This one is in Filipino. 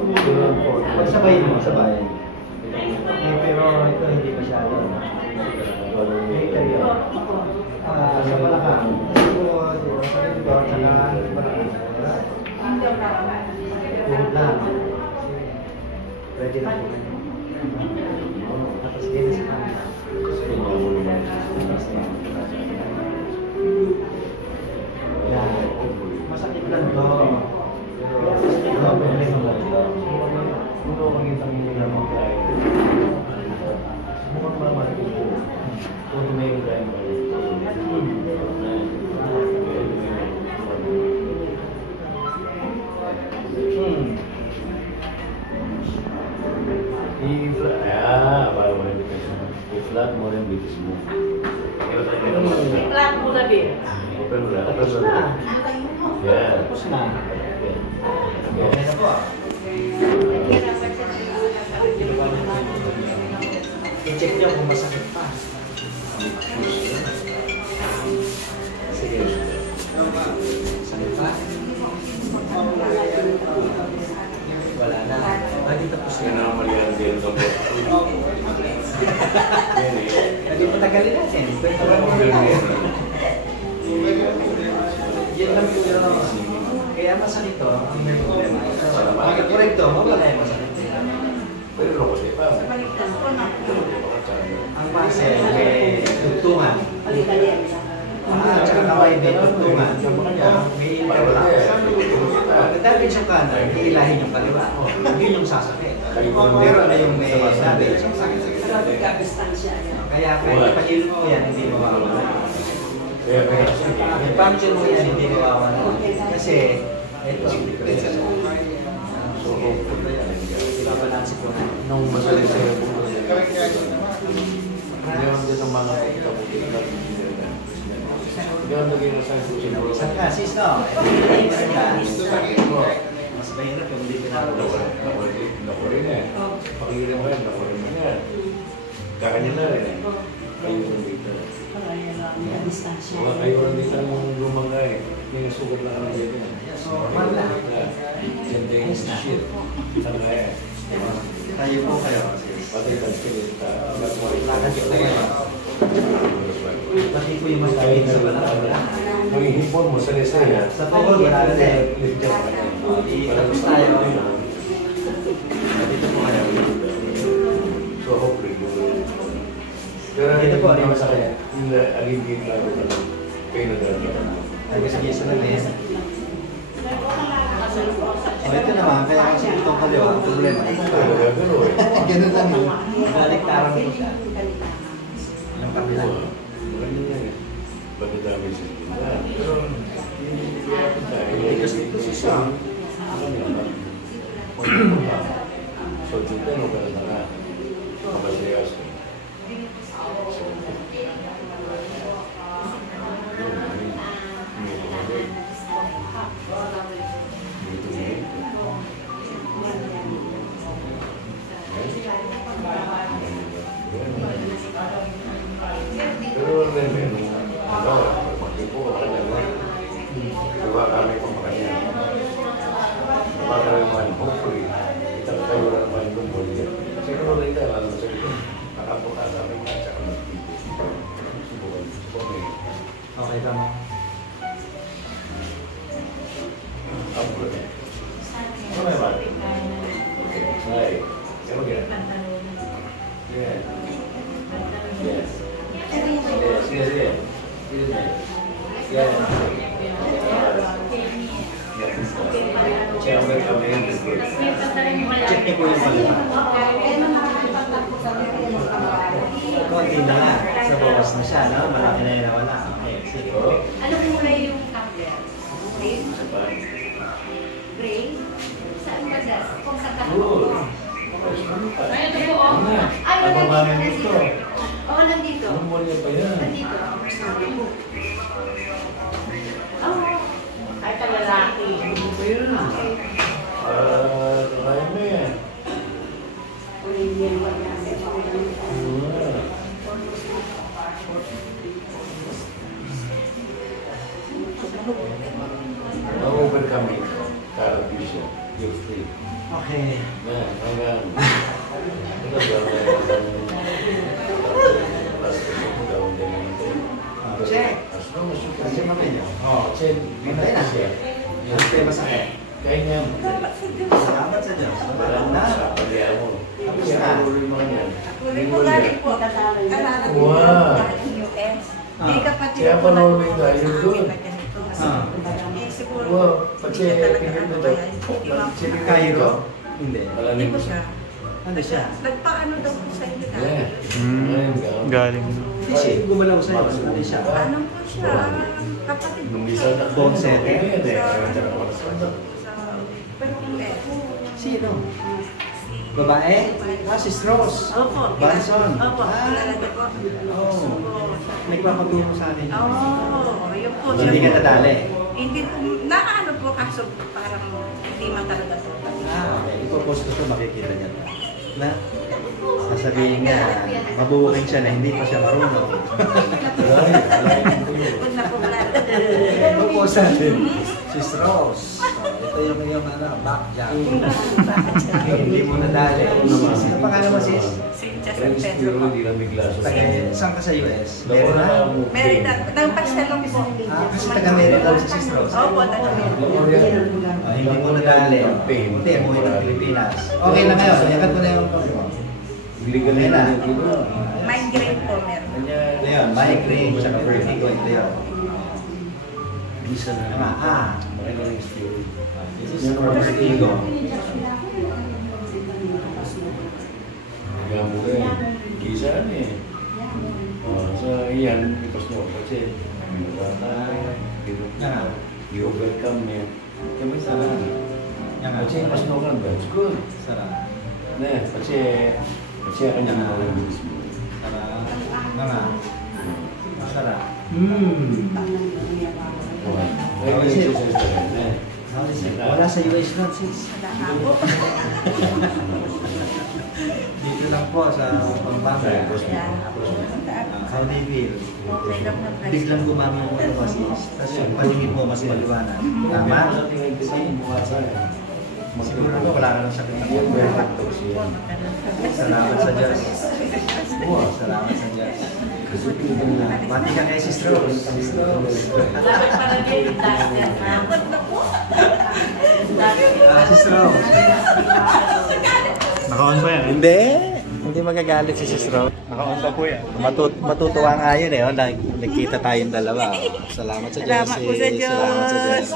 Magsabay mo, sabay. Pero ito hindi masyado. Kayo. Sa Balakang. Sa likod, sa Balakang. Tuhod lang. Pwede na po. Tapos din sa kanila. Yan. Masakit lang to. Ito, problema mo ito. Ito ang itang nila mo tayo. Mukhang malaman ito. Kung may tayo mo. Flat mo rin bitis mo. Flat mo na din. Tapos na. Yeah. Tapos na. Okay na po. I-check niyo kung masakit pa. Sige. Sakit pa? Wala na. Pwede tapos Yan na. ang malihan din ito po. Hindi patagalin natin. Pwede ba mo yan lang po yung kaya masakit to, ang may problema. Pagkakorek to, mawala yung masakit. Pero loko di pa. Ang base may tugtungan. Tsaka kaway may tugtungan. May interlock. Pagkatapos yung kanan, hihilahin yung kaliwa. Yun yung sasakit. Pero na yung may sabi, sakit-sakit. Kaya kahit ipahil mo yan, hindi mawawala. Yung puncture mo yan, hindi mawawala. Kasi, ito, ibabalansi ko na. Nung masalit sa'yo po, ngayon din ang mga kaputin na ngayon naging nasan po siguro. Saan ka, sis, no? Mas mahirap kung hindi pinapagawa. Naku rin eh. Pakikirin mo yan, naku rin mo yan. Kakanya na rin eh. Kayo rin dito. Mga kayo rin dito yung lumang na eh. May nasugot na kami dito. So, wala. Yan din yung shit. Saan na eh. Tayo po kayo. Pati tanskilit ka. Lakad ko kayo. Pati po yung mas kain sa balakang. Ang ihipon mo sa Lesaya. Sa tuhod, wala na eh. Tapos tayo. Dito po kayo. So hopefully. Pero Dito po, hindi dito sa sa kanya. Hindi, agiging lang ko lang. Kayo na dalawa. Ay, sige, sa lamin. O, ito naman, kaya kasi itong kaliwa, ang problema. Ganun lang yun. Baliktaran mo siya. Yung kabila. Bakit dami sa gila? Pero Because ito siya. so dito no ka na kamasayas ko. Pero rin ano, magtipo ko talaga. Diba kami kung makanya. Diba kami man, hopefully, kita tayo na naman yung bumuli. Siguro rin tayo, alam sa ito, nakabuka namin nga sa kamagtipo. Subukan, subukan. Okay, tama. Ang bulan. Ano may ba? Okay, hi. Ano kaya? Yeah. Yes. Yes, yes, yes. Yes. Check Check niyo po yung kaliwa. Konti na nga. Sa bawas na siya, no? Malaki na yung nawala. Okay, sige. Ano muna yung tablet? Brain? Brain? Saan ba dyan? Kung sa katawan? Ay, ito po, oh. Ay, wala dito. Oo, nandito. Ano mo niya pa yan? Nandito. Oo. Ay, talalaki. Ano pa yan? Kaya mo yan. Olivier, wala. Overcome ito. Cardition. guilty. Okay. Nah, hanggang ito Check. as long as you can Kasi mamaya. check, Mamaya na. siya. Yung tema sa akin. Kaya niya, Salamat sa Diyos. wala na sa pagkaya mo. Kaya mo rin mga yan. Kulit ko galing po. Kararating po Wow. galing US. Hindi kapatid Kaya ko pa na naman po may sa tayo amin doon. na ganito. Kasi, Ah. siguro, Wow, pati hindi talaga tingin mo ano daw. kaya, hindi ma- Cairo? Hindi. Hindi po siya. Ano siya? Nagpaano daw po sa inyo na? Galing. Hindi siya yung gumalaw sa'yo. Ano siya? Ano po siya? Kapatid po Nung siya. isa na Bone setter? Pero US. Sino? Babae? Ah, si Strauss. Opo. Banson. Opo. Ah. Kilala niyo po. Oh. Nagpapaturo sa akin. Oh, yun po. Hindi ka nadali. Hindi po. Nakaano po kaso parang hindi man talaga to. Ah, okay. Ipopost ko ito, makikita niya. Na, sasabihin niya, mabubuking siya na hindi pa siya marunong. Huwag na po wala. Ipopost natin. Si Strauss. Ito yung backjack. Hindi mo nadali. Sino pangalan mo, sis? Cynthia San Friends Pedro po. hindi lang bigla sa Saan ka sa US? Maryland? Maryland. Nagpasyalong po. Kasi taga Maryland si Strauss. Opo, taga Maryland. Hindi mo nadali. Hindi mo yung Pilipinas. Okay lang ngayon. Yakat mo na yung pag mo. Illegal na yun. Migraine po meron. Leon, migraine, tsaka vertigo. Leon. Bisa na. Tama. Ah. Makita ng story. Vertigo. Kaya mo rin. Kisa na eh. Sa iyan, ipas mo kasi bata, i-overcome niya. Kami sana. Kasi ipas mo ka, that's good. Sarap. Nah, kasi kanya na lang mismo. Sarap. Mga. Sarap. Wala sa US nun, sis. Wala nga po. Dito lang po sa Pampanga. How they feel? Okay lang na price. Biglang gumamit mo ito, sis. Tapos yung paligid mo mas maliwanag. Tama? Siguro ko wala ka ng sakit na Salamat sa Diyos. Salamat sa Diyos. Mati ka kay Sis Rose. Sis Rose. Dapat pala din dapat na po. Sis Rose. Naka-on ba yan? Hindi. Hindi magagalit si Sis Rose. Naka-on pa po yan. Matutuwa nga yun eh. Nagkita tayong dalawa. Salamat sa Diyos. Salamat po sa Diyos. Salamat sa Diyos.